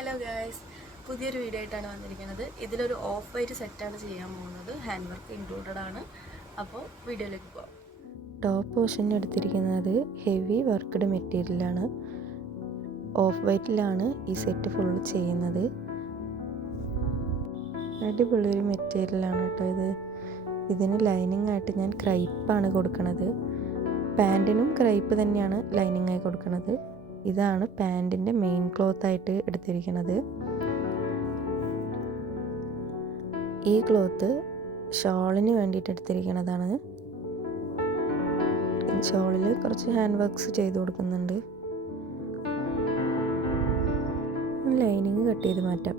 Hello guys, പുതിയൊരു video ആയിട്ടാണ് വന്നിരിക്കുന്നത്. ഇതിലൊരു ഓഫ് വൈറ്റ് സെറ്റാണ് ചെയ്യാൻ പോകുന്നത്. ഹാൻഡ് വർക്ക് ഇൻക്ലൂഡഡ് ആണ്. അപ്പോൾ വീഡിയോയിലേക്ക് പോകാം. ടോപ്പ് പോർഷൻ എടുത്തിരിക്കുന്നത് ഹെവി വർക്ക്ഡ് മെറ്റീരിയലാണ്. ഓഫ് വൈറ്റിലാണ് ഈ സെറ്റ് ഫുൾ ചെയ്യുന്നത്. അടിപൊളിയൊരു മെറ്റീരിയലാണ് കേട്ടോ ഇത്. ഇതിന് ലൈനിങ് ആയിട്ട് ഞാൻ ക്രൈപ്പാണ് കൊടുക്കുന്നത്. പാൻറ്റിനും ക്രൈപ്പ് തന്നെയാണ് ലൈനിങ് ആയി കൊടുക്കുന്നത്. ഇതാണ് പാൻറ്റിൻ്റെ മെയിൻ ക്ലോത്ത് ആയിട്ട് എടുത്തിരിക്കുന്നത്. ഈ ക്ലോത്ത് ഷോളിന് വേണ്ടിയിട്ട് എടുത്തിരിക്കുന്നതാണ്. ഷോളിൽ കുറച്ച് ഹാൻഡ് വർക്ക്സ് ചെയ്ത് കൊടുക്കുന്നുണ്ട്. ലൈനിങ് കട്ട് ചെയ്ത് മാറ്റാം.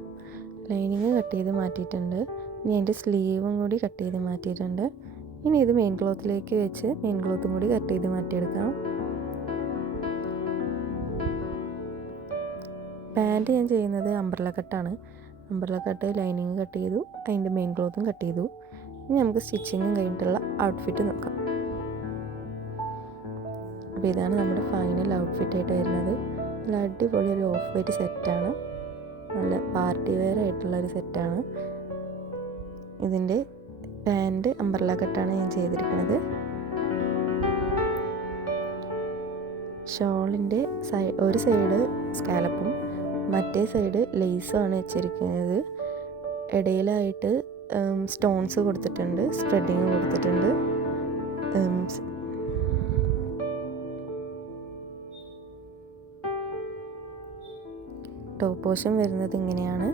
ലൈനിങ് കട്ട് ചെയ്ത് മാറ്റിയിട്ടുണ്ട്. ഇനി അതിൻ്റെ സ്ലീവും കൂടി കട്ട് ചെയ്ത് മാറ്റിയിട്ടുണ്ട്. ഇനി ഇത് മെയിൻ ക്ലോത്തിലേക്ക് വെച്ച് മെയിൻ ക്ലോത്തും കൂടി കട്ട് ചെയ്ത് മാറ്റിയെടുക്കാം. പാൻറ്റ് ഞാൻ ചെയ്യുന്നത് അംബ്രല കട്ടാണ്. അംബ്രല കട്ട് ലൈനിങ് കട്ട് ചെയ്തു, അതിൻ്റെ മെയിൻ ക്ലോത്തും കട്ട് ചെയ്തു. ഇനി നമുക്ക് സ്റ്റിച്ചിങ്ങും കഴിഞ്ഞിട്ടുള്ള ഔട്ട്ഫിറ്റ് നോക്കാം. അപ്പോൾ ഇതാണ് നമ്മുടെ ഫൈനൽ ഔട്ട്ഫിറ്റായിട്ട് വരുന്നത്. നല്ല അടിപൊളി ഒരു ഓഫ് വൈറ്റ് സെറ്റാണ്. നല്ല പാർട്ടി വെയർ ആയിട്ടുള്ളൊരു സെറ്റാണ്. ഇതിൻ്റെ പാൻറ്റ് അംബ്രല കട്ടാണ് ഞാൻ ചെയ്തിരിക്കുന്നത്. ഷോളിൻ്റെ ഒരു സൈഡ് സ്കാലപ്പും മറ്റേ സൈഡ് ലേസുമാണ് വെച്ചിരിക്കുന്നത്. ഇടയിലായിട്ട് സ്റ്റോൺസ് കൊടുത്തിട്ടുണ്ട്, സ്പ്രെഡിങ് കൊടുത്തിട്ടുണ്ട്. ടോപ്പ് പോർഷൻ വരുന്നത് ഇങ്ങനെയാണ്.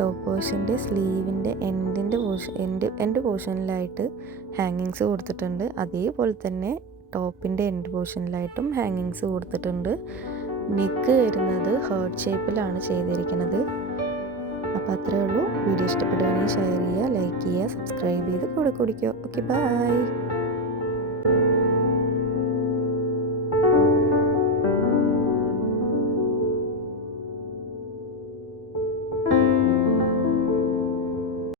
ടോപ്പ് പോർഷൻ്റെ സ്ലീവിൻ്റെ എൻഡ് പോർഷനിലായിട്ട് ഹാങ്ങിങ്സ് കൊടുത്തിട്ടുണ്ട്. അതേപോലെ തന്നെ ടോപ്പിൻ്റെ എൻഡ് പോർഷനിലായിട്ടും ഹാങ്ങിങ്സ് കൊടുത്തിട്ടുണ്ട്. നെക്ക് വരുന്നത് ഹേർട്ട് ഷേപ്പിലാണ് ചെയ്തിരിക്കുന്നത്. അപ്പോൾ അത്രയേ ഉള്ളൂ. വീഡിയോ ഇഷ്ടപ്പെടുകയാണെങ്കിൽ ഷെയർ ചെയ്യുക, ലൈക്ക് ചെയ്യുക, സബ്സ്ക്രൈബ് ചെയ്ത് കൂടെ കുടിക്കുക. Okay, by.